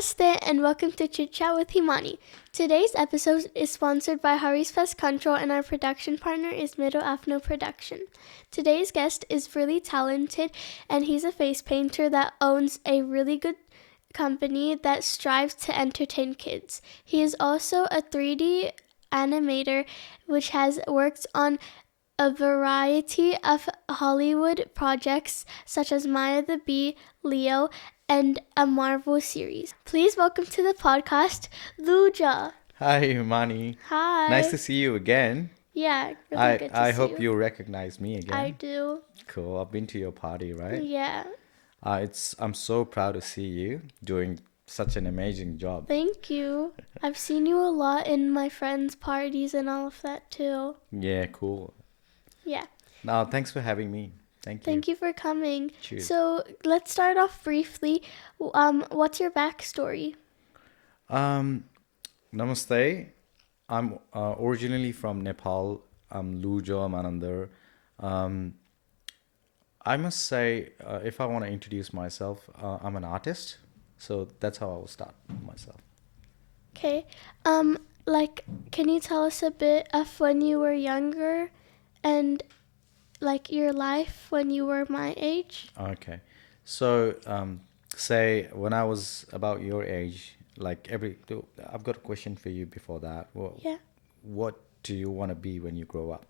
Namaste and welcome to Chit Chat with Himani. Today's episode is sponsored by Hari's Pest Control and our production partner is Middle Afno Production. Today's guest is really talented and he's a face painter that owns a really good company that strives to entertain kids. He is also a 3D animator which has worked on a variety of Hollywood projects such as Maya the Bee, Leo, and a Marvel series. Please welcome to the podcast, Loojaw. Hi, Humani. Hi. Nice to see you again. Yeah, really good to I see hope you. you recognize me again. I do. Cool. I've been to your party, right? Yeah. I'm so proud to see you doing such an amazing job. Thank you. I've seen you a lot in my friends' parties and all of that too. Yeah, cool. Yeah. Now, thanks for having me. Thank you. Thank you for coming. Cheers. So let's start off briefly. What's your backstory? Namaste. I'm originally from Nepal. I'm Loojaw Manandhar. I must say, if I want to introduce myself, I'm an artist. So that's how I will start myself. Okay. Can you tell us a bit of when you were younger and your life when you were my age? Okay. So, say when I was about your age, I've got a question for you before that. Yeah. What do you want to be when you grow up?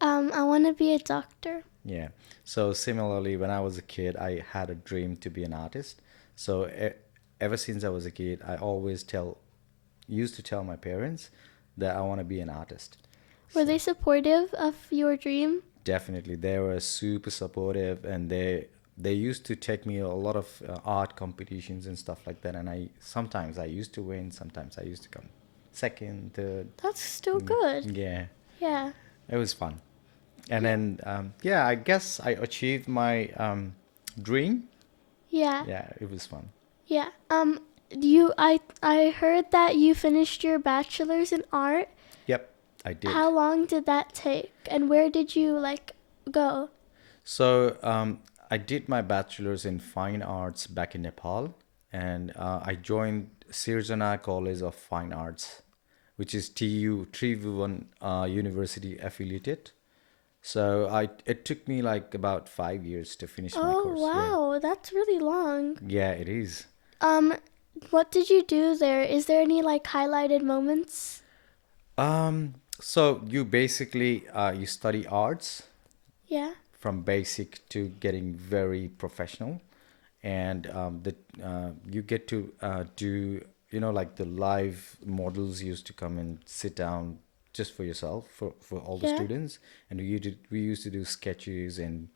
I want to be a doctor. Yeah. So similarly, when I was a kid, I had a dream to be an artist. So ever since I was a kid, I always used to tell my parents that I want to be an artist. Were they supportive of your dream? Definitely, they were super supportive, and they used to take me a lot of art competitions and stuff like that. And I used to win, sometimes I used to come second, third. That's still good. Yeah, Yeah. it was fun. And then yeah, I guess I achieved my dream. Yeah. Yeah, it was fun. Yeah. I heard that you finished your bachelor's in art. Yep, I did. How long did that take? And where did you go? So I did my bachelor's in fine arts back in Nepal, and I joined Sirzana College of Fine Arts, which is TU Tribhuvan University affiliated. So it took me like about 5 years to finish my Oh, course. wow. That's really long. Yeah, it is. What did you do there? Is there any highlighted moments? So you basically you study arts Yeah. from basic to getting very professional, and you get to do like the live models used to come and sit down just for yourself for all the Yeah. students, and we used to do sketches and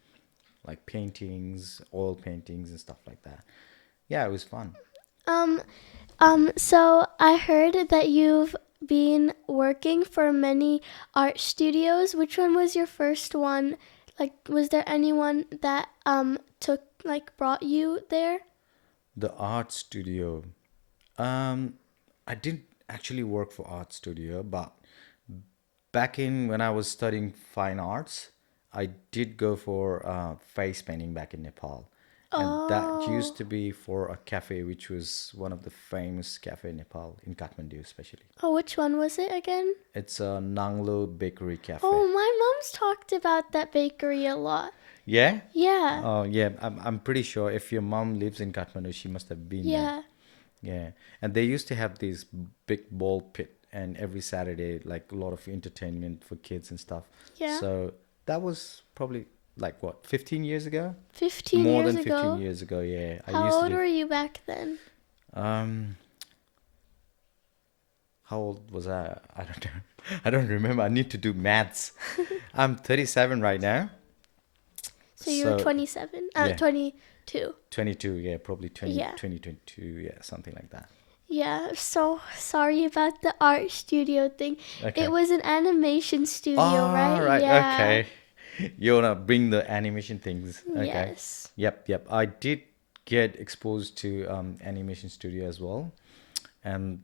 like paintings, oil paintings and stuff like that. Yeah, it was fun. So I heard that you've been working for many art studios. Which one was your first one? Was there anyone that brought you there? The art studio. Um, I didn't actually work for art studio, but back in when I was studying fine arts, I did go for face painting back in Nepal. And that used to be for a cafe, which was one of the famous cafe in Nepal, in Kathmandu especially. Oh, which one was it again? It's a Nanglo Bakery Cafe. Oh, my mom's talked about that bakery a lot. Yeah? Yeah. Oh, yeah. I'm pretty sure if your mom lives in Kathmandu, she must have been there. Yeah. Yeah. And they used to have this big ball pit, and every Saturday, like a lot of entertainment for kids and stuff. Yeah. So that was probably like what, 15 years ago? 15 More years than ago? 15 years ago, yeah. How old were you back then? How old was I? I don't know. I don't remember. I need to do maths. I'm 37 right now. So you were 27? yeah. 22. 22, yeah, probably 20, Yeah. 2022, yeah, something like that. Yeah, so sorry about the art studio thing. Okay. It was an animation studio, right? Right, Yeah. okay. You wanna bring the animation things. Okay. Yes. Yep. I did get exposed to animation studio as well. And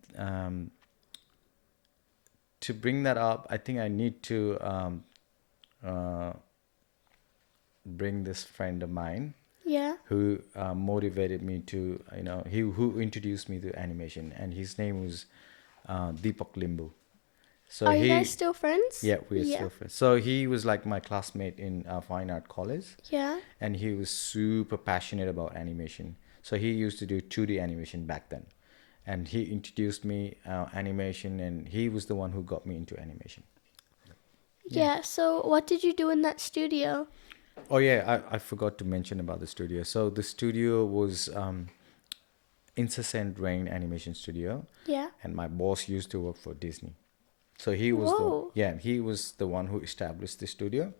to bring that up, I think I need to uh, bring this friend of mine Yeah. who motivated me to, he who introduced me to animation, and his name was Deepak Limbu. So Are you guys he, still friends? yeah, we are Yeah. still friends. So he was like my classmate in fine art college, Yeah. and he was super passionate about animation. So he used to do 2D animation back then, and he introduced me animation, and he was the one who got me into animation. Yeah. Yeah. So what did you do in that studio? Oh yeah, I forgot to mention about the studio. So the studio was Incessant Rain Animation Studio, Yeah. and my boss used to work for Disney. So he was the, Whoa. yeah, he was the one who established the studio,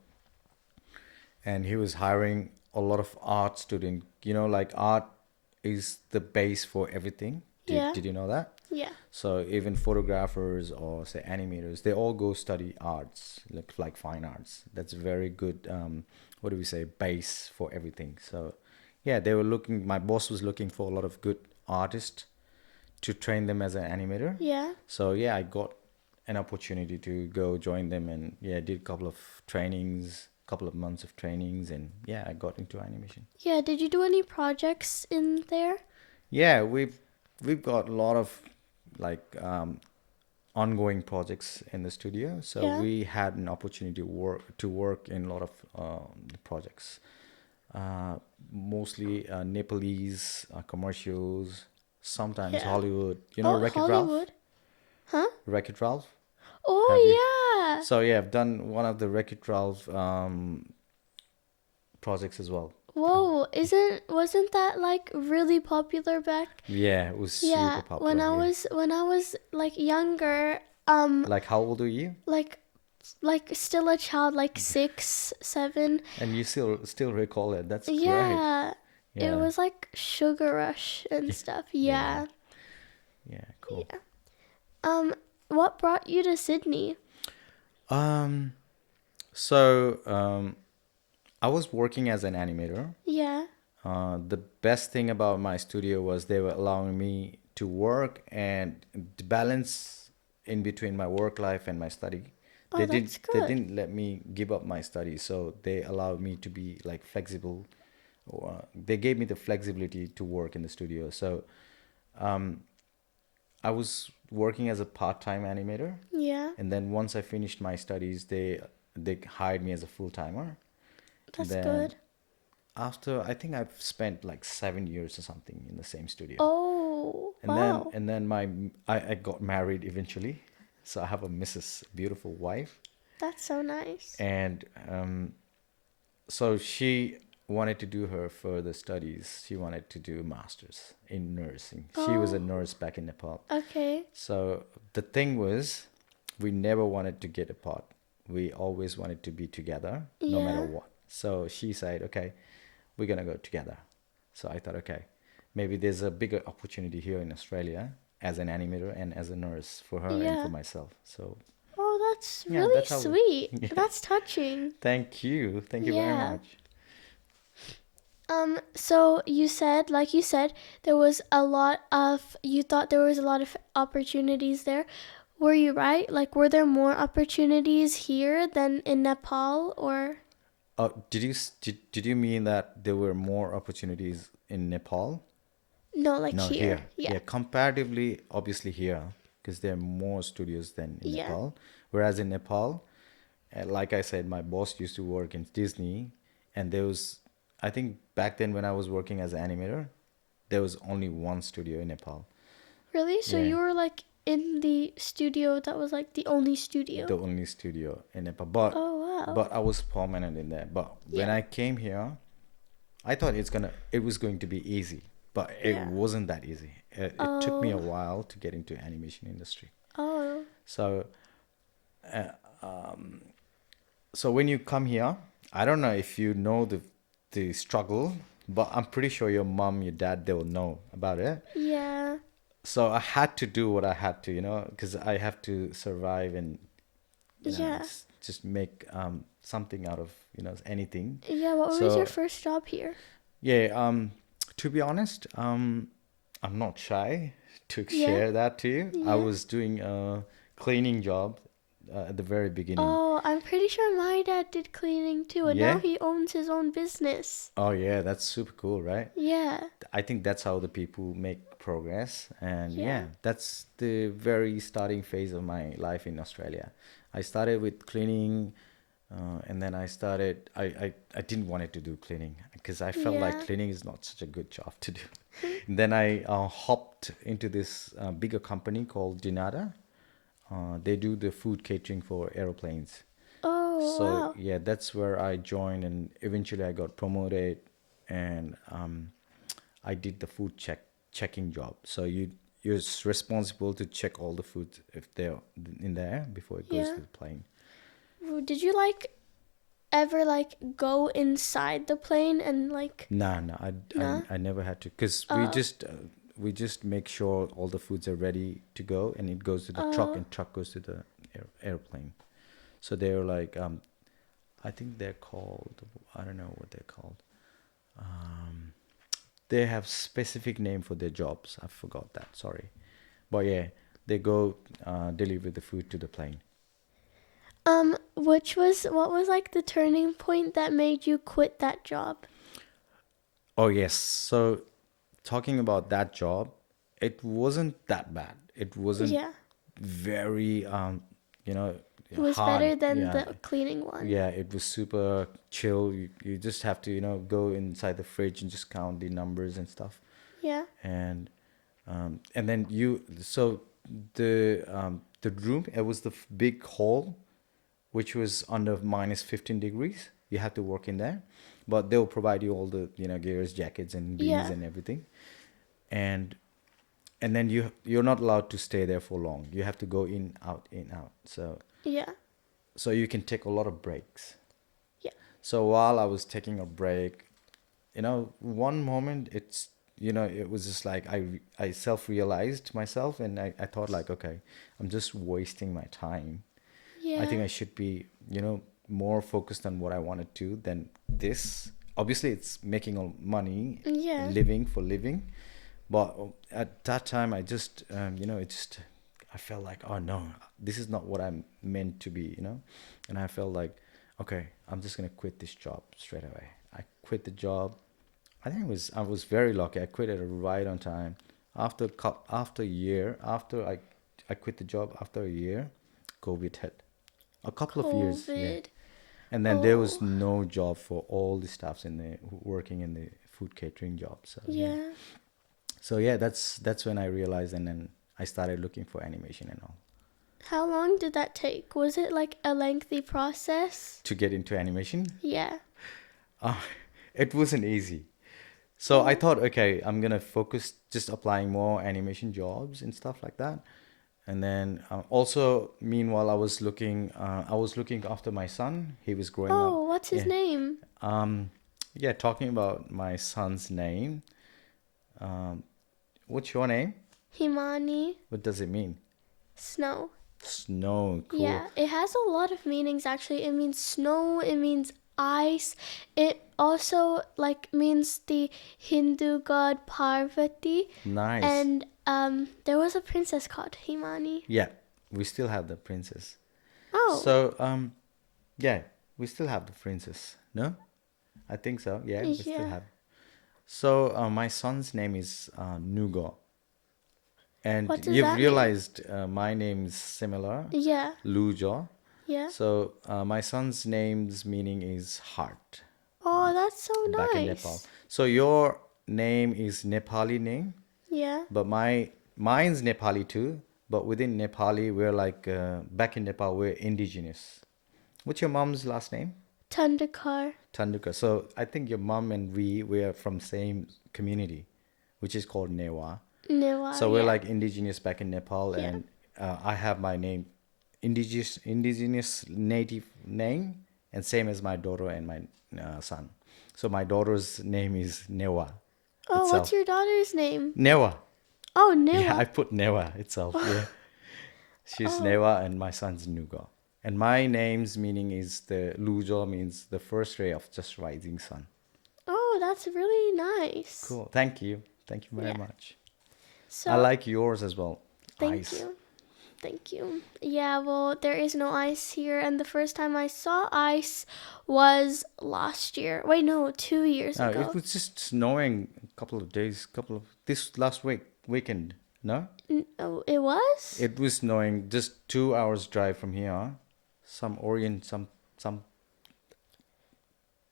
and he was hiring a lot of art student. Like art is the base for everything. Did Yeah. did you know that? Yeah. So even photographers or say animators, they all go study arts, like fine arts. That's a very good what do we say, base for everything. So yeah, they were looking. My boss was looking for a lot of good artists to train them as an animator. Yeah. So yeah, I got an opportunity to go join them, and yeah, did a couple of trainings, couple of months of trainings, and yeah, I got into animation. Yeah. Did you do any projects in there? Yeah, we've got a lot of like ongoing projects in the studio. So Yeah. we had an opportunity to work in a lot of projects, uh, mostly Nepalese commercials, sometimes Yeah. Hollywood. Oh, Wreck-It Ralph. Hollywood. Huh? Wreck-It Ralph. Have you? Oh yeah. So yeah, I've done one of the Wreck-It Ralph projects as well. Whoa, wasn't that like really popular back? Yeah, it was Yeah, super popular. Yeah. when I was like younger, Like, how old are you? like still a child, like 6, 7. And you still recall it. That's great. Yeah, it Yeah. was like Sugar Rush and stuff. Yeah. Yeah. Yeah. Cool. Yeah. What brought you to Sydney? Um. So I was working as an animator. Yeah. The best thing about my studio was they were allowing me to work and to balance in between my work life and my study. Oh, They didn't that's they good. didn't let me give up my studies, so they allowed me to be like flexible. They gave me the flexibility to work in the studio. So um, I was working as a part-time animator, Yeah, and then once I finished my studies, they hired me as a full-timer. that's Then good. after, I think I've spent like 7 years or something in the same studio. Oh, And then wow. and then I got married eventually. So I have a Mrs. Beautiful wife. That's so nice. And so she wanted to do her further studies. She wanted to do masters in nursing. She was a Oh, nurse back in Nepal. okay. So the thing was, we never wanted to get apart. We always wanted to be together, no matter Yeah. what. So she said, okay, we're going to go together. So I thought, okay, maybe there's a bigger opportunity here in Australia as an animator and as a nurse for her and for Yeah. myself. So Oh, that's yeah, really that's how. sweet. Yeah. That's touching. Thank you. Thank you very Yeah. much. So like you said, you thought there was a lot of opportunities there. Were you right? Like, were there more opportunities here than in Nepal or? Did you mean that there were more opportunities in Nepal? No, like No, here. here. Yeah. Yeah, comparatively, obviously here, because there are more studios than in Yeah. Nepal. Whereas in Nepal, like I said, my boss used to work in Disney, and there was, I think back then when I was working as an animator, there was only one studio in Nepal. Really? So Yeah, you were like in the studio that was like the only studio? the only studio in Nepal. But Oh, wow. but I was permanent in there. But when Yeah. I came here, I thought it was going to be easy, but it Yeah. wasn't that easy. It took me a Oh. while to get into animation industry. Oh. So uh, um, so when you come here, I don't know if you know the struggle, but I'm pretty sure your mom, your dad, they will know about it. Yeah. So I had to do what I had to, because I have to survive and Yeah. just make something out of anything. Yeah, what was your So first job here? yeah, to be honest, I'm not shy to Yeah. share that to you. I Yeah. was doing a cleaning job at the very beginning. Oh, I'm pretty sure my dad did cleaning too, and now Yeah. he owns his own business. Oh yeah, that's super cool, right? Yeah, I think that's how the people make progress. And yeah, yeah, that's the very starting phase of my life in Australia. I started with cleaning, and then I didn't want it to do cleaning because I felt like yeah. cleaning is not such a good job to do. And then I hopped into this bigger company called Dinata. They do the food catering for aeroplanes. Oh, So wow. yeah, that's where I joined, and eventually I got promoted, and I did the checking job. So responsible to check all the food if they're in there before it goes Yeah. to the plane. Did you like ever like go inside the plane and like, Nah, nah, nah? I never had to, because Oh, we just make sure all the foods are ready to go, and it goes to the truck, oh, and truck goes to the airplane. So they're like I think they're called, I don't know what they're called. Um, they have specific name for their jobs. I forgot that. Sorry, but yeah, they go deliver the food to the plane. what was like the turning point that made you quit that job? Oh yes. So talking about that job, it wasn't that bad. It wasn't Yeah, very you know it was hard. better than Yeah, the cleaning one. yeah. It was super chill. You just have to go inside the fridge and just count the numbers and stuff. Yeah. And then the room, it was the big hall which was under minus 15 degrees. You had to work in there, but they'll provide you all the gears, jackets, and beanies Yeah. and everything. And then you're not allowed to stay there for long. You have to go in out. Yeah. So you can take a lot of breaks. Yeah. So while I was taking a break, one moment it was just like I self realized myself, and I thought like, okay, I'm just wasting my time. I Yeah. think I should be, more focused on what I want to do than this. Obviously, it's making money, Yeah. living for living, but at that time, I just, I felt like, oh no, this is not what I'm meant to be. And I felt like, okay, I'm just gonna quit this job straight away. I quit the job. I was very lucky. I quit it right on time. After a year, I quit the job after a year, COVID hit. A couple of years, yeah. COVID. And then there was Oh. no job for all the staffs working in the food catering job. So yeah. Yeah. So yeah, that's when I realized, and then I started looking for animation and all How long did that take? Was it like a lengthy process? to get into animation. Yeah. Uh, it wasn't easy. So I Yeah. thought, okay, I'm gonna focus just applying more animation jobs and stuff like that. And then also, meanwhile, I was looking after my son. He was growing up. Oh, what's his Yeah. name? Um, yeah, talking about my son's name. Um, what's your name? Himani. What does it mean? Snow. Snow. Cool. Yeah, it has a lot of meanings actually. It means snow, it means ice. It also like means the Hindu god Parvati, Nice. and there was a princess called Himani. Yeah, we still have the princess. Oh, So, yeah, we still have the princess. No? I think so. Yeah, we still yeah. have. So, my son's name is Nugo. And What does you've that mean? realized my name is similar, Yeah, Loojaw. yeah. So, my son's name's meaning is heart Oh, that's so back in Nepal. nice. So, your name is Nepali name, Yeah. but mine's Nepali too. But within Nepali, we're like back in Nepal, we're indigenous. What's your mom's last name? Tandakar. Tandukar. So I think your mom and we are from same community, which is called Newa. Niwa, So we're yeah. like indigenous back in Nepal, Yeah. and I have my name, indigenous native name, and same as my daughter and my son. So my daughter's name is Newa Oh, what's itself. your daughter's name? Newa. Oh, Yeah, I Niwa. put Newa itself. Yeah. She's Oh, Newa and my son's Nuga. And my name's meaning is the Lujo means the first ray of just rising sun. oh, that's really nice. Cool. Thank you. Thank you very Yeah. much. I So, like yours as well. thank Ice. you. Thank you. Yeah, well, there is no ice here, and the first time I saw ice was last year. Wait, no, 2 years It ago. was just snowing a couple of days, this last weekend. No, Oh, it was? it was snowing just 2 hours drive from here. Some Orient, some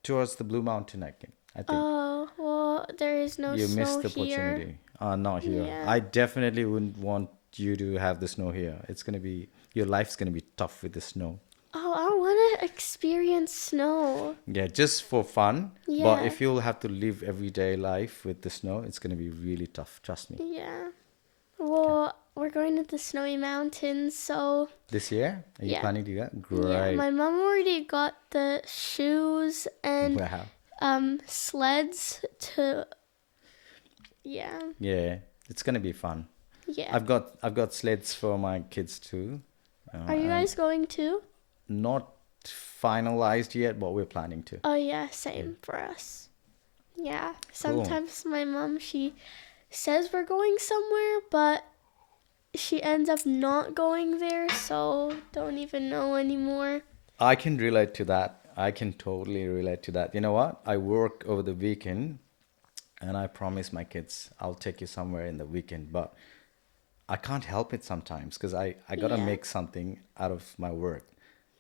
towards the Blue Mountain. I think Oh, well, there is no you snow missed the here. opportunity. Not here. Yeah. I definitely wouldn't want you to have the snow here. It's gonna be your life's gonna be tough with the snow. Oh, I want to experience snow. Yeah, just for fun. But Yeah. if you'll have to live everyday life with the snow, it's gonna be really tough. Trust me. Yeah. Well, we're going to the snowy mountains, so This year, are you yeah. planning to go? Yeah, Great. my mom already got the shoes and Wow. sleds to yeah. Yeah, it's gonna be fun. Yeah. I've got sleds for my kids too. Are you And guys going too? not finalized yet, but we're planning to. Oh yeah, same for us. Yeah. Cool. Sometimes my mom she says we're going somewhere, but she ends up not going there, so don't even know anymore. I can relate to that. I can totally relate to that. You know what? I work over the weekend and I promise my kids I'll take you somewhere in the weekend, but I can't help it sometimes because I gotta Yeah. make something out of my work.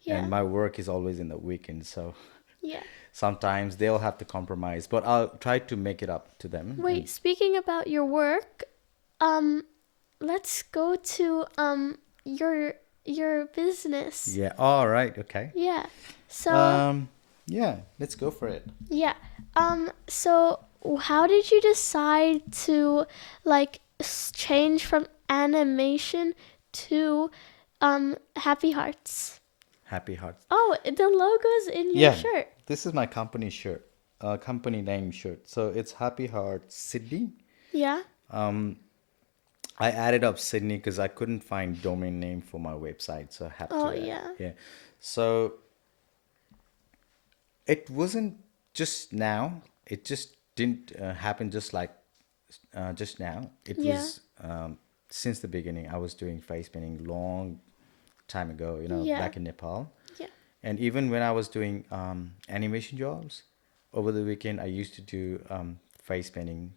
Yeah. And my work is always in the weekend, so Yeah. sometimes they'll have to compromise, but I'll try to make it up to them. Wait, speaking about your work, um let's go to your business. Yeah. All right. Okay. Yeah. So Yeah. Let's go for it. yeah. So how did you decide to like change from animation to Happy Hearts? Happy Hearts. Oh, the logo's in your Yeah. shirt. This is my company shirt. Company name shirt. So it's Happy Hearts Sydney. Yeah. I added up Sydney because I couldn't find domain name for my website, so I had Oh, to. yeah. Yeah. So it wasn't just now. It just didn't happen just now. It Yeah. was since the beginning. I was doing face painting long time ago. Yeah. Back in Nepal. Yeah. And even when I was doing animation jobs over the weekend, I used to do face painting,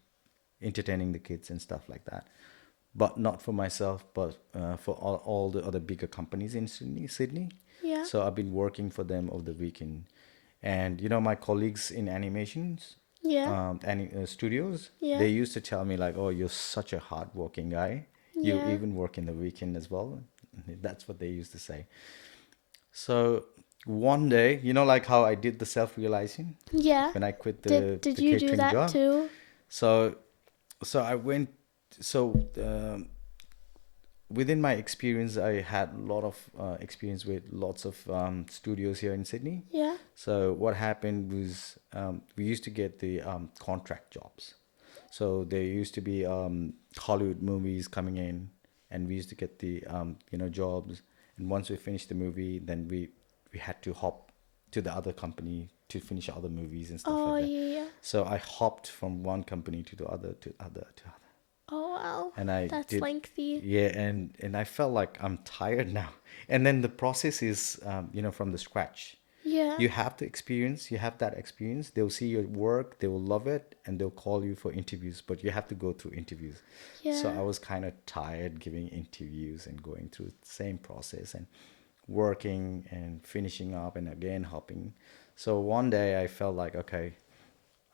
entertaining the kids and stuff like that. But not for myself, but for all the other bigger companies in Sydney. Yeah. So I've been working for them over the weekend. And my colleagues in animations, Yeah. studios, Yeah. they used to tell me like, "Oh, you're such a hardworking guy. You Yeah. even work in the weekend as well." That's what they used to say. So one day, like how I did the self-realizing Yeah. when I quit Did the you do catering that job. too? So I went. So within my experience, I had a lot of experience with lots of studios here in Sydney. Yeah. So what happened was we used to get the contract jobs. So there used to be Hollywood movies coming in, and we used to get the jobs. And once we finished the movie, then we had to hop to the other company to finish other movies and stuff Oh, like that. yeah. So I hopped from one company to the other to other to other, Oh, wow. and I That's did. lengthy. Yeah, and I felt like I'm tired now. And then the process is from the scratch. Yeah. You have the experience, you have that experience, they'll see your work, they will love it, and they'll call you for interviews, but you have to go through interviews. So Yeah. I was kind of tired giving interviews and going through the same process and working and finishing up and again hopping. So one day I felt like, okay,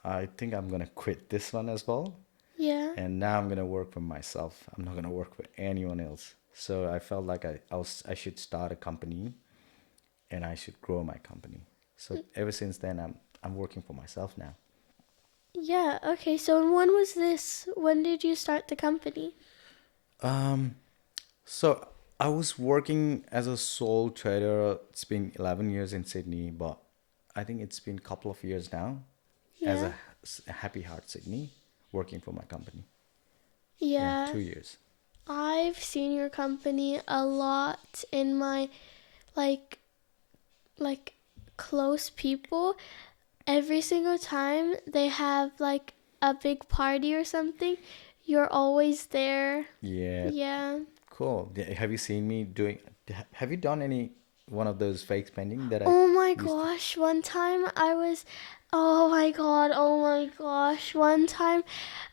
I think I'm gonna quit this one as well, Yeah. and now I'm gonna work for myself. I'm not gonna work for anyone else. So I felt like I should start a company and I should grow my company. So ever since then, I'm working for myself now. Yeah. Okay. So when was this? When did you start the company? Um, so I was working as a sole trader. It's been 11 years in Sydney, but I think it's been a couple of years now as Yeah. a Happy Heart Sydney, working for my company. Yeah, Yeah. 2 years. I've seen your company a lot in my like like close people. Every single time they have like a big party or something, you're always there. Yeah, Yeah. Cool. Have you seen me doing? Have you done any one of those fake spending that I Oh my used to? gosh, one time I was, oh my gosh, one time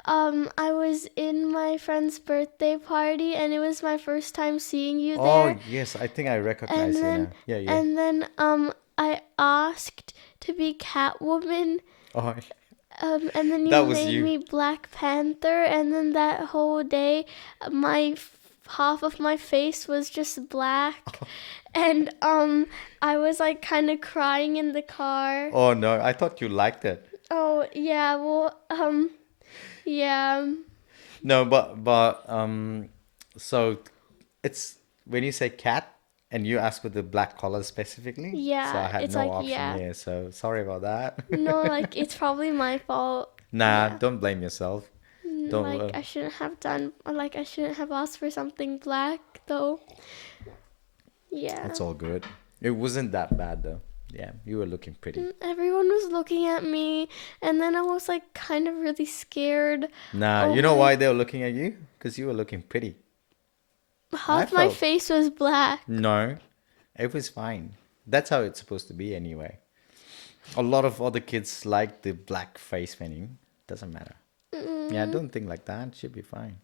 I was in my friend's birthday party and it was my first time seeing you Oh there. yes, I think I And recognize you then now. Yeah, yeah. and then I asked to be Catwoman. Oh, And then you that was made you. me Black Panther, and then that whole day, my half of my face was just black, and I was like kind of crying in the car. Oh no, I thought you liked it. Oh yeah, well yeah, No, but so it's when you say cat and you ask for the black color specifically, so yeah, I had it's no like option yeah. here. So sorry about that. No, like it's probably my fault. Nah, Yeah. don't blame yourself. Don't. Like I shouldn't have done, like I shouldn't have asked for something black though. Yeah. It's all good. It wasn't that bad though. Yeah, you were looking pretty. Everyone was looking at me, and then I was like kind of really scared. Nah, Oh you know my, why they were looking at you? Because you were looking pretty. I half my felt face was black. no, it was fine. That's how it's supposed to be anyway. A lot of other kids like the black face painting. Doesn't matter. Yeah, Mm, don't think like that. Should be fine.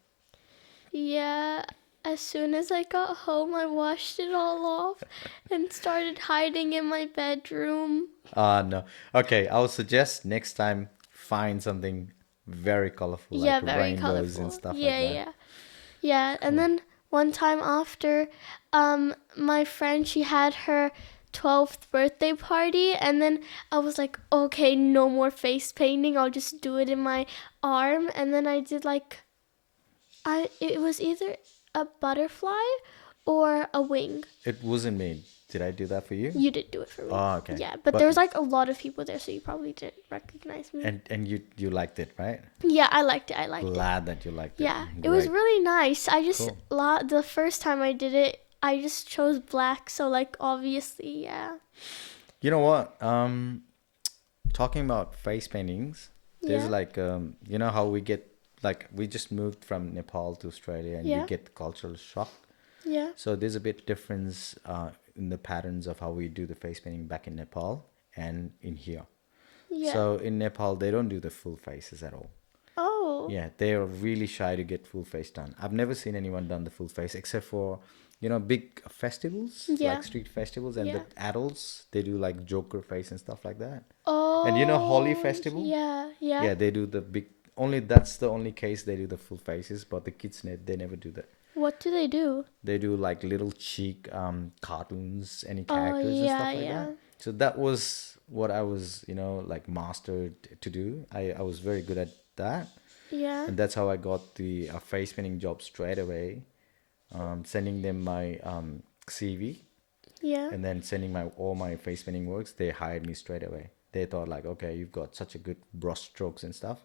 yeah, as soon as I got home, I washed it all off and started hiding in my bedroom. No. Okay, I would suggest next time find something very colorful, like Yeah, very rainbows and colorful. stuff like Yeah, that. yeah. Yeah, and Cool. then one time after, my friend, she had her 12th birthday party, and then I was like, okay, no more face painting. I'll just do it in my arm, and then I did like, it was either a butterfly or a wing. It wasn't me. Did I do that for you? You did do it for me. Oh, okay. Yeah, but But there was like a lot of people there, so you probably didn't recognize me. and you liked it, right? Yeah, I liked it. I liked it. Glad that you liked it. Yeah, it was Great. really nice. I just Cool. the first time I did it, I just chose black, so like obviously, yeah. You know what? Talking about face paintings, there's Yeah. like you know how we get like we just moved from Nepal to Australia and we Yeah. get cultural shock. Yeah. So there's a bit difference in the patterns of how we do the face painting back in Nepal and in here. Yeah. So in Nepal they don't do the full faces at all. Oh. Yeah, they are really shy to get full face done. I've never seen anyone done the full face except for, you know, big festivals Yeah. like street festivals, and Yeah. the adults they do like Joker face and stuff like that. Oh. And you know Holi festival? Yeah. Yeah. Yeah, they do the big. Only that's the only case they do the full faces, but the kids they never do that. What do they do? They do like little cheek cartoons, any Oh characters and yeah, stuff like yeah. that. So that was what I was, you know, like mastered to do. I was very good at that, Yeah. and that's how I got the face painting job straight away. Sending them my CV, Yeah. and then sending my all my face painting works. They hired me straight away. They thought like, okay, you've got such a good brush strokes and stuff.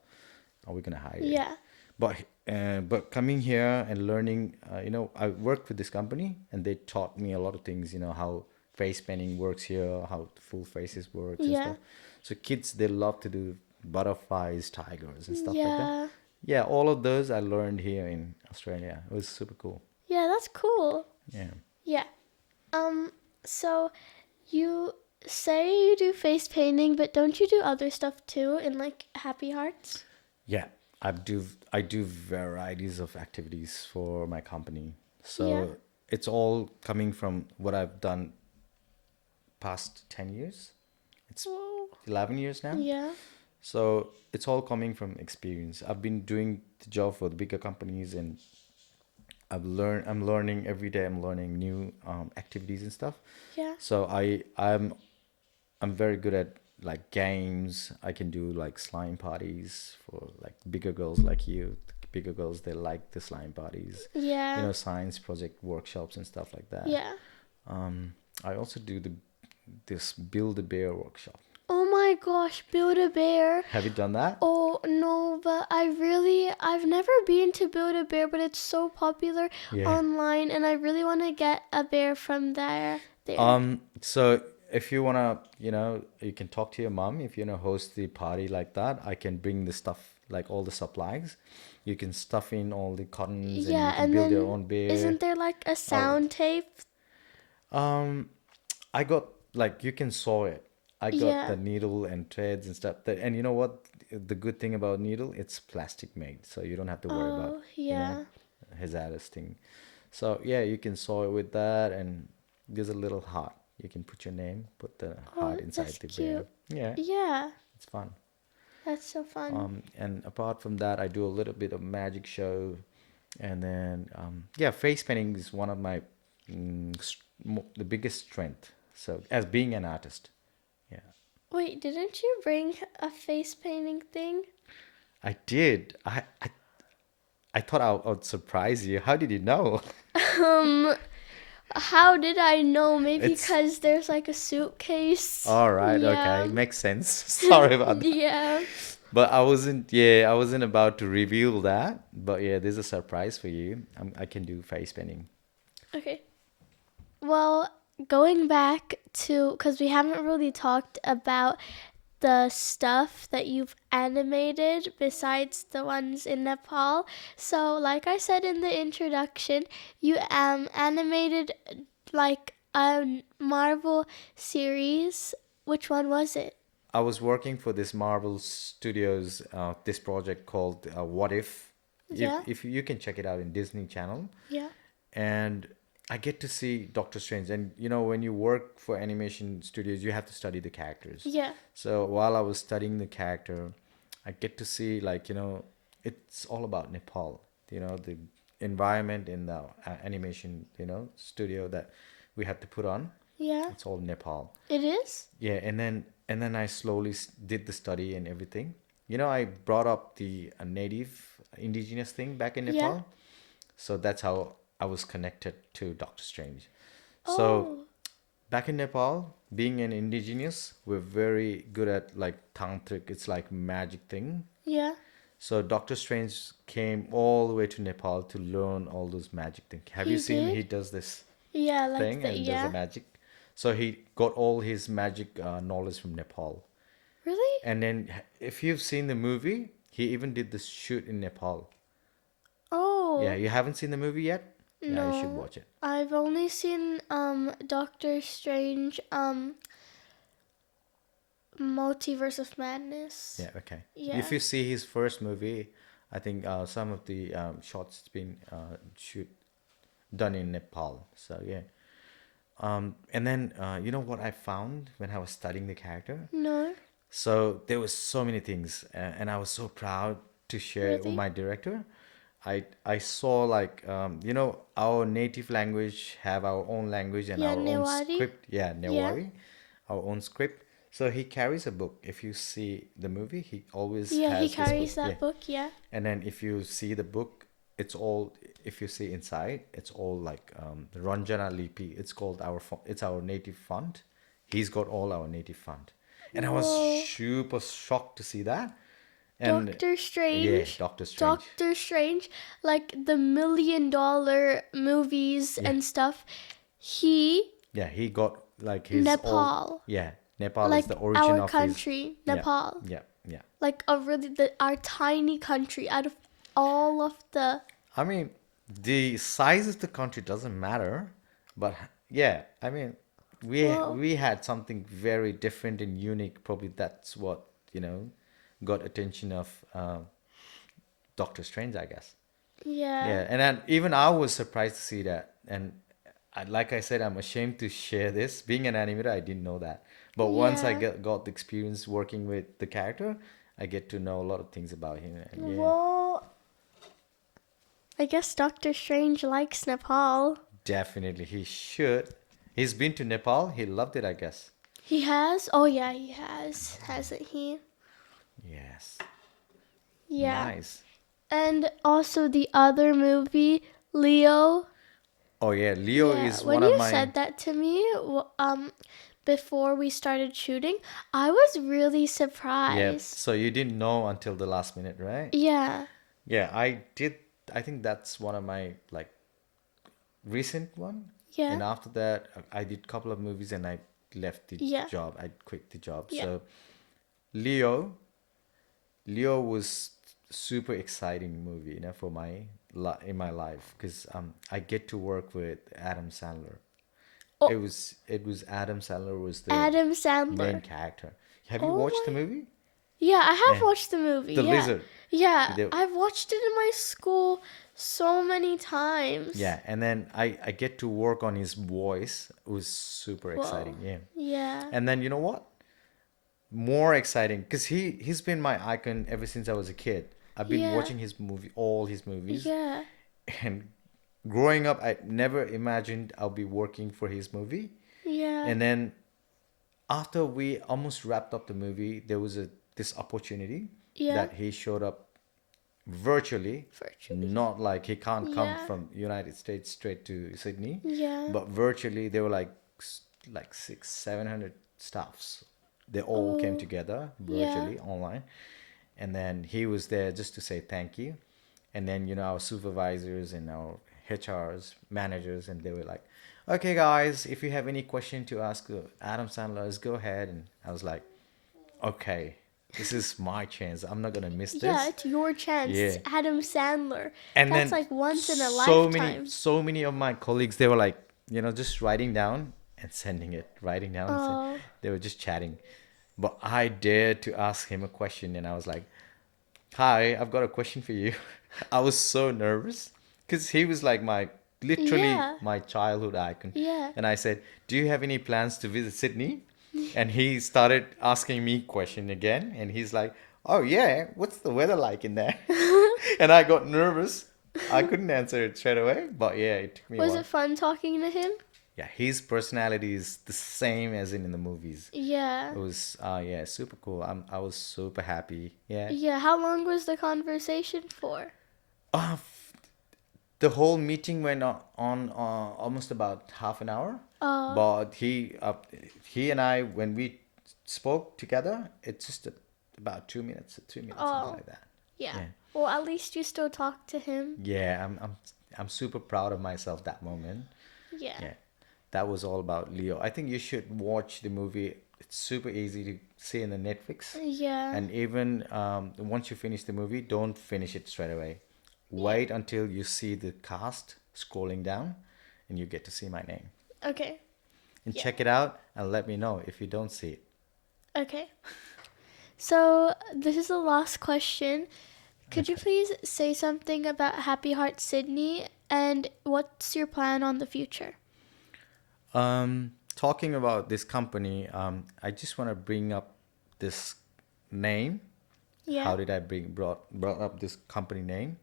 Are we gonna hire you? Yeah. But coming here and learning, you know, I worked with this company and they taught me a lot of things. You know how face painting works here, how full faces works and Yeah. stuff. So kids they love to do butterflies, tigers, and stuff like that. Yeah. Yeah, all of those I learned here in Australia. It was super cool. Yeah, that's cool. Yeah. Yeah. So you say you do face painting, but don't you do other stuff too in like Happy Hearts? Yeah, I do varieties of activities for my company. So Yeah. it's all coming from what I've done past 10 years. It's Whoa. 11 years now. Yeah. So it's all coming from experience. I've been doing the job for the bigger companies and I'm learning every day. I'm learning new activities and stuff. Yeah. So I'm very good at like games. I can do like slime parties for like bigger girls like you. Bigger girls, they like the slime parties. Yeah. You know, science project workshops and stuff like that. Yeah. I also do this build a bear workshop. Oh my gosh, Build a Bear. Have you done that? Oh no, but I've never been to Build a Bear, but it's so popular Yeah. online, and I really want to get a bear from there. So if you wanna, you know, you can talk to your mom if you wanna host the party like that. I can bring the stuff like all the supplies, You can stuff in all the cottons and you Yeah, can and build your then own bear. isn't there like a Oh, sound tape? um, I got like you can sew it. I got Yeah. the needle and threads and stuff. And you know what? The good thing about needle, it's plastic made, so you don't have to worry about Oh, you know yeah. hazardous thing. So yeah, you can sew it with that, and there's a little heart. You can put your name, put the Oh, heart inside that's the bear. cute. Yeah, Yeah, it's fun. that's so fun. And apart from that, I do a little bit of magic show, and then yeah, face painting is one of my the biggest strength. So as being an artist, yeah, Wait, didn't you bring a face painting thing? I did. I thought I would surprise you. How did you know? Um, how did I know? Maybe It's because there's like a suitcase. all right. Yeah. Okay, makes sense. Sorry about that. Yeah. But I wasn't. Yeah, I wasn't about to reveal that. But yeah, there's a surprise for you. I can do face painting. Okay. Well, going back to, because we haven't really talked about the stuff that you've animated besides the ones in Nepal. So, like I said in the introduction, you animated like a Marvel series. Which one was it? I was working for this Marvel Studios, this project called What If. Yeah, If you can check it out in Disney Channel, yeah, and I get to see Doctor Strange. And you know, when you work for animation studios, you have to study the characters. yeah, So while I was studying the character, I get to see like it's all about Nepal. You know, the environment in the animation studio that we had to put on. yeah. It's all Nepal. It is? Yeah, and then I slowly did the study and everything. You know, I brought up the native indigenous thing back in Yeah. Nepal, so that's how I was connected to Doctor Strange. So Oh, back in Nepal, being an indigenous, we're very good at like tantric. It's like magic thing. yeah. So Doctor Strange came all the way to Nepal to learn all those magic things. Have you He seen did? he does this Yeah, like thing the, and does the yeah. magic? So he got all his magic knowledge from Nepal. Really? And then if you've seen the movie, he even did the shoot in Nepal. Yeah, Oh, you haven't seen the movie yet? Yeah, you should no. watch it. I've only seen Doctor Strange Multiverse of Madness. Yeah, okay. Yeah. If you see his first movie, I think some of the shots it's been shoot done in Nepal. So yeah. And then you know what I found when I was studying the character? No. So there was so many things, and I was so proud to share it with Really? my director. I saw like our native language have our own language and Yeah, our own Newari. script. Yeah, Yeah. Newari, our own script. So he carries a book. If you see the movie, he always Yeah, he has this book. carries Yeah, that book. Yeah. and then if you see the book, it's all. If you see inside, it's all like Ranjana Lipi. It's called it's our native font. He's got all our native font, and I was Whoa. super shocked to see that. And Doctor yeah, Strange. Doctor Strange. Doctor Strange, like the $1 million movies Yeah, and stuff. He, yeah, he got like his all. Nepal. Yeah, Nepal is Like the origin our of his. country, Yeah, Nepal. yeah, yeah. Like a really, our tiny country out of all of the, I mean, the size of the country doesn't matter, but yeah, I mean, well, we had something very different and unique. Probably that's what got attention of Doctor Strange, I guess. yeah. Yeah, and then even I was surprised to see that. And like I said, I'm ashamed to share this. Being an animator, I didn't know that. But once I Yeah. got the experience working with the character, I get to know a lot of things about him. And yeah, Well, I guess Doctor Strange likes Nepal. definitely he should. He's been to Nepal. He loved it, I guess. He has? Oh, yeah, he has. Hasn't he? Yes. Yeah. Nice. And also the other movie, Leo. Oh yeah, Leo Yeah, is when one of you my. said that to me, before we started shooting, I was really Yeah. surprised. So you didn't know until the last minute, right? Yeah, Yeah, I did. I think that's one of my like recent one. yeah, And after that, I did a couple of movies and I left the yeah, job. I quit the job. yeah. So Leo, Leo was super exciting movie, for in my life, because I get to work with Adam Sandler. Oh, It was Adam Sandler was the Adam main Sandler. character. Have you Oh watched the my. movie? Yeah, I have Yeah, watched the movie. the Yeah. lizard. Yeah, The, I've watched it in my school so many times. yeah, and then I get to work on his voice. It was super Whoa. exciting. Yeah, Yeah. and then you know what? More exciting, because he's been my icon ever since I was a kid. I've been Yeah. watching all his movies, Yeah. and growing up, I never imagined I'll be working for his movie. Yeah. And then after we almost wrapped up the movie, there was a this opportunity Yeah. that he showed up virtually, Virtually. not like he can't come Yeah. from United States straight to Sydney, Yeah. but virtually they were like 600-700 staffs. They all came Oh. together Yeah. virtually online, and then he was there just to say thank you. And then our supervisors and our HRs, managers, and they were like, "Okay, guys, if you have any question to ask Adam Sandler, let's go ahead." And I was like, "Okay, this is my chance. I'm not gonna miss Yeah, this." it's your chance. It's Yeah. Adam Sandler. And That's then like once in a so many, lifetime. so many of my colleagues, they were like, just writing down and sending it, writing down and send. Oh. They were just chatting. But I dared to ask him a question, and I was like, "Hi, I've got a question for you." I was so nervous because he was like literally Yeah. my childhood icon. Yeah. And I said, "Do you have any plans to visit Sydney?" And he started asking me question again, and he's like, "Oh yeah, what's the weather like in there?" And I got nervous. I couldn't answer it straight away, but yeah, it took me a Was it while. fun talking to him? Yeah, his personality is the same as in the movies. Yeah. It was yeah, super cool. I was super happy. Yeah. Yeah. How long was the conversation for? Uh, the whole meeting went on almost about half an hour, Oh. but he and I, when we spoke together, it's just about 2 minutes, 3 minutes, something Oh. like that. Yeah. Yeah, Well, at least you still talk to him. yeah. I'm super proud of myself that moment. Yeah. Yeah, that was all about Leo. I think you should watch the movie. It's super easy to see in the Netflix. Yeah. And even once you finish the movie, don't finish it straight away. Yeah. Wait until you see the cast scrolling down and you get to see my name. Okay. And Yeah. check it out and let me know if you don't see it. Okay. So, this is the last question. Could you please say something about Happy Heart Sydney and what's your plan on the future? Talking about this company, I just want to bring up this name. Yeah. How did I brought up this company name?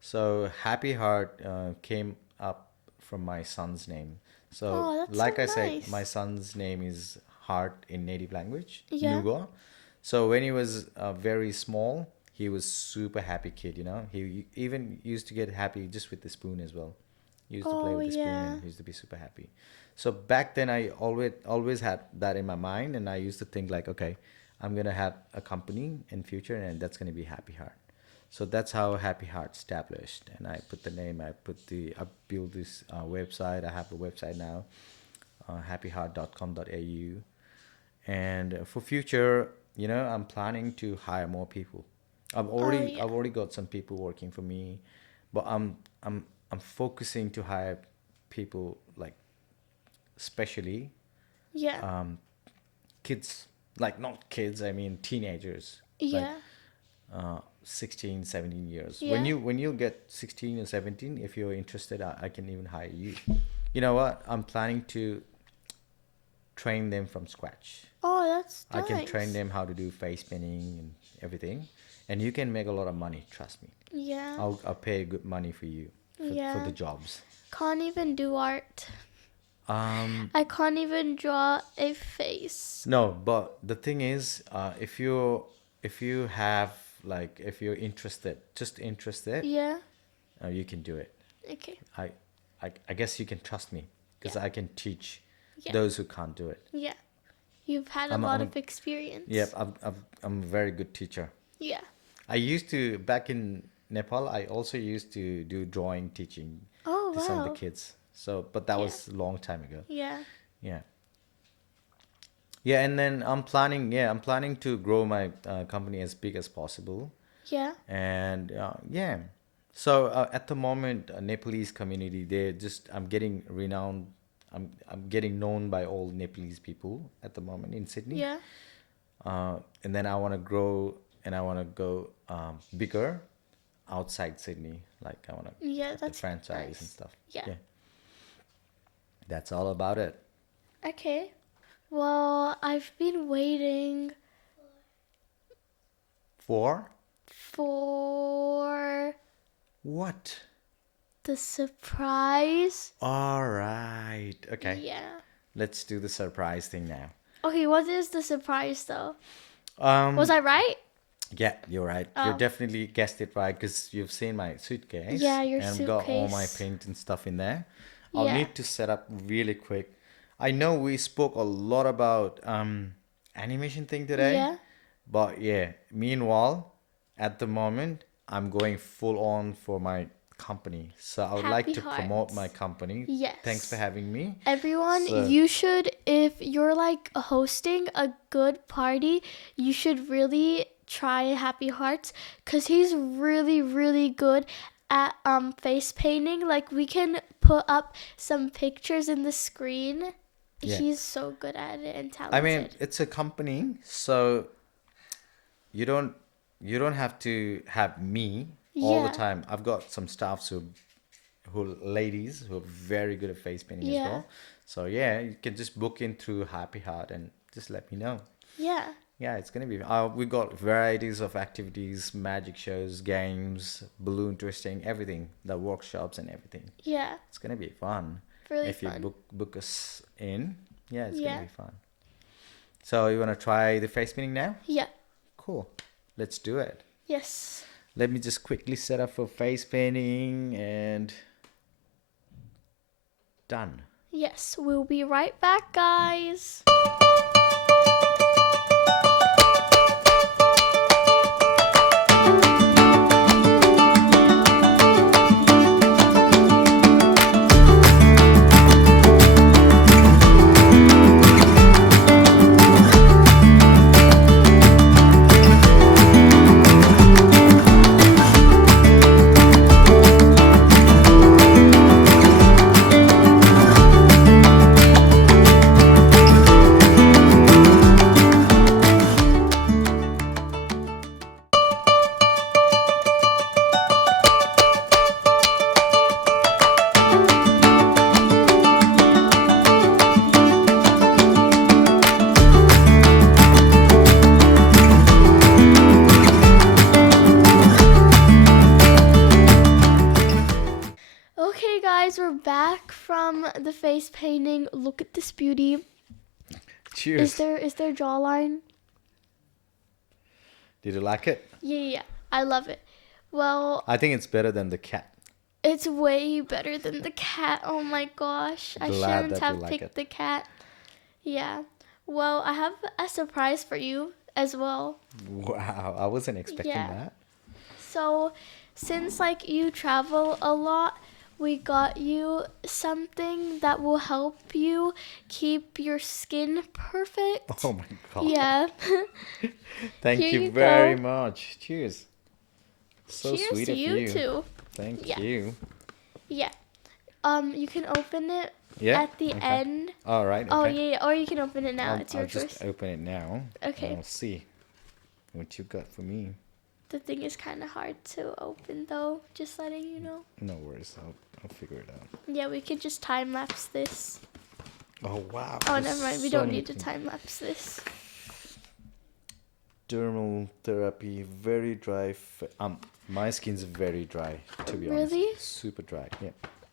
So Happy Heart came up from my son's name. So Oh, that's like so I said, my nice. son's name is Heart in native language, Yeah. Loojaw. So when he was very small, he was super happy kid. He even used to get happy just with the spoon as well. He used to play Oh, with the spoon yeah. and he used to be super happy. So back then, I always had that in my mind, and I used to think like, okay, I'm gonna have a company in future, and that's gonna be Happy Heart. So that's how Happy Heart established, and I put the name. I built this website. I have a website now, happyheart.com.au. And for future, I'm planning to hire more people. Oh, yeah. I've already got some people working for me, but I'm focusing to hire people like especially Yeah. kids, like not kids, I mean teenagers, like Yeah. 16, 17 years. Yeah. When you get 16 or 17, if you're interested, I can even hire you. You know what? I'm planning to train them from scratch. Oh, that's I can train nice. them how to do face painting and everything, and you can make a lot of money. Trust me. Yeah. I'll pay good money for you for Yeah. the jobs. Can't even do art. Um, I can't even draw a face. no, but the thing is, if you have like if you're interested, just interested, Yeah. you can do it. Okay. I, I guess you can trust me because Yeah. I can teach Yeah. those who can't do it. Yeah. You've had a I'm lot I'm a, of experience. yep, I'm a very good teacher. Yeah. I used to back in Nepal. I also used to do drawing teaching Oh, to some of the wow. kids. So, but that Yeah. was a long time ago. Yeah. Yeah. Yeah, and then I'm planning. Yeah, I'm planning to grow my company as big as possible. Yeah. And yeah. So at the moment, Nepalese community, they're just I'm getting renowned. I'm getting known by all Nepalese people at the moment in Sydney. Yeah. And then I want to grow and I want to go bigger outside Sydney. Like I want to Yeah, have the that's franchise and nice. stuff. Yeah. Yeah, that's all about it. Okay. Well, I've been waiting For for what? the surprise. All right. Okay. Yeah. Let's do the surprise thing now. Okay, what is the surprise though? Um, Was I right? Yeah, you're right. You Oh. definitely guessed it right because you've seen my suitcase. Yeah, your and I've got all my suitcase. paint and stuff in there. I'll Yeah. need to set up really quick. I know we spoke a lot about animation thing today, Yeah. but yeah. Meanwhile, at the moment, I'm going full on for my company. So I would like Happy to promote my Hearts. company. Yes. Thanks for having me. Everyone, So you should, if you're like hosting a good party, you should really try Happy Hearts because he's really, really good at face painting. Like we can put up some pictures in the screen. yeah, He's so good at it and I mean talented. it's a company, so you don't you don't have to have me all the Yeah. time. I've got some staffs who ladies who are very good at face painting as Yeah. well. So yeah, you can just book in through Happy Heart and just let me know. Yeah. Yeah, it's gonna be. We got varieties of activities, magic shows, games, balloon twisting, everything, the workshops and everything. Yeah. It's gonna be fun. Really If you fun. book us in, yeah, it's Yeah. gonna be fun. So you wanna try the face painting now? Yeah. Cool. Let's do it. Yes. Let me just quickly set up for face painting and done. Yes. We'll be right back, guys. Okay, guys, we're back from the face painting. Look at this beauty. Cheers. Is there jawline? Did you like it? Yeah. I love it. Well, I think it's better than the cat. it's way better than the cat. Oh my gosh. I Glad shouldn't that you have like picked it. the cat. Yeah. Well, I have a surprise for you as well. Wow, I wasn't expecting Yeah. that. So, since like you travel a lot, we got you something that will help you keep your skin perfect. Oh my god. Yeah. Thank Here you you very go. much. Cheers. So Cheers sweet to of you you. too. Thank Yeah. you. Yeah. You can open it Yeah. at the okay. end. All right. Oh Okay. yeah, or you can open it now. I'll, It's your I'll choice. just open it now. Okay. And I'll see what you got for me. The thing is kind of hard to open though. Just letting you know. No worries. I'll figure it out. Yeah, we could just time lapse this. Oh wow. Oh, there's never mind. We so don't many need to things. time lapse this. Dermal therapy, very dry. My skin's very dry, to be honest. Really? Super dry. Yeah.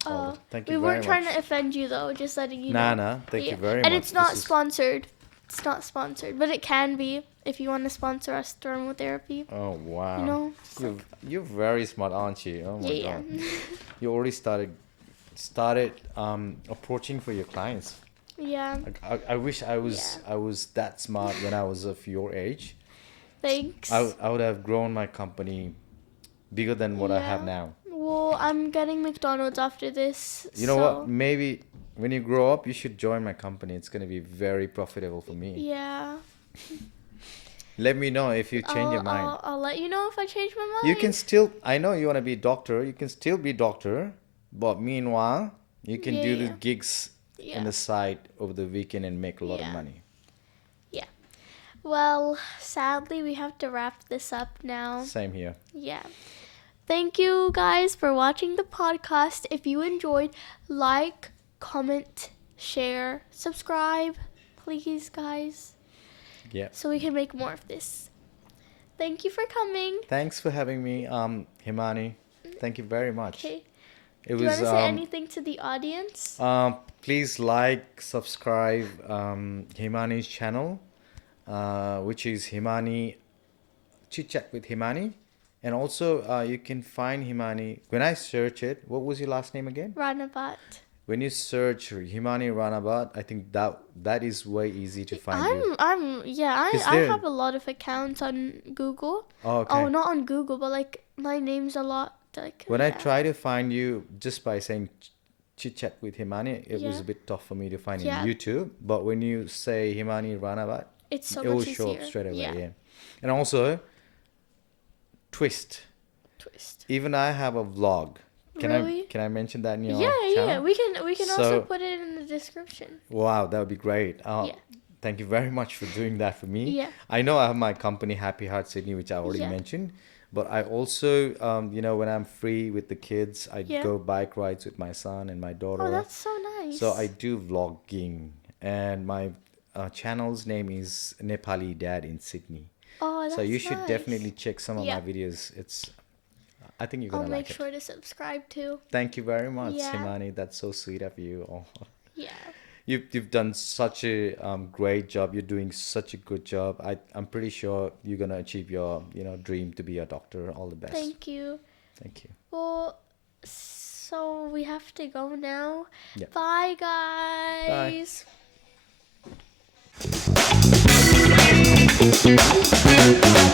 Oh, Thank we you very weren't trying much. to offend you though. Just letting you Nah, know. nah. Thank Yeah. you very much. And it's not This is- sponsored. It's not sponsored, but it can be if you want to sponsor us dermal therapy. Oh wow. You know. It's like- You're very smart, aren't you? Oh my yeah. god. You already started approaching for your clients. Yeah. I wish I was that smart when I was of your age. Thanks. I would have grown my company bigger than what I have Yeah. now. Well, I'm getting McDonald's after this. You know so, what? Maybe when you grow up, you should join my company. It's gonna be very profitable for me. Yeah. Let me know if you change your mind. I'll let you know if I change my You mind. can still, I know you want to be doctor. You can still be doctor, but meanwhile, you can do the Yeah. gigs Yeah. in the side over the weekend and make a lot of Yeah. money. Yeah. Well, sadly, we have to wrap this up now. Same here. Yeah. Thank you guys for watching the podcast. If you enjoyed, like, comment, share, subscribe, please, guys, Yeah. so we can make more of this. Thank you for coming. Thanks for having me, Himani. Thank you very much. Okay. It Do you want was to say anything to the audience? please like, subscribe Himani's channel, which is Himani Chit Chat with Himani. And also, you can find Himani. When I search it, what was your last name again? Ranabat. When you search Himani Ranabat, I think that is way easy to find you. I have a lot of accounts on Google. Oh, okay. Oh, not on Google, but like my name's a lot. Like When I try to find you just by saying Chit Chat with Himani, it was Yeah. a bit tough for me to find Yeah. in YouTube. But when you say Himani Ranabat, it's so it will much show up easier. straight away. Yeah. Yeah. And also, Twist. Twist. Even I have a vlog. Really? Can I mention that in your Yeah. channel? We can also So- put it in the description. Wow, that would be great. Yeah. Thank you very much for doing that for me. Yeah. I know I have my company Happy Heart Sydney, which I already Yeah. mentioned, but I also, when I'm free with the kids, I Yeah. go bike rides with my son and my daughter. Oh, that's so nice. So I do vlogging, and my channel's name is Nepali Dad in Sydney. Oh, that's So you should nice. definitely check some of Yeah. my videos. I think you're I'll gonna make like it. sure to subscribe too. Thank you very much, Yeah. Himani. That's so sweet of you. Oh. Yeah. You've done such a great job. You're doing such a good job. I'm pretty sure you're gonna achieve your dream to be a doctor. All the best. Thank you. Thank you. Well, so we have to go now. Yeah. Bye, guys. Bye.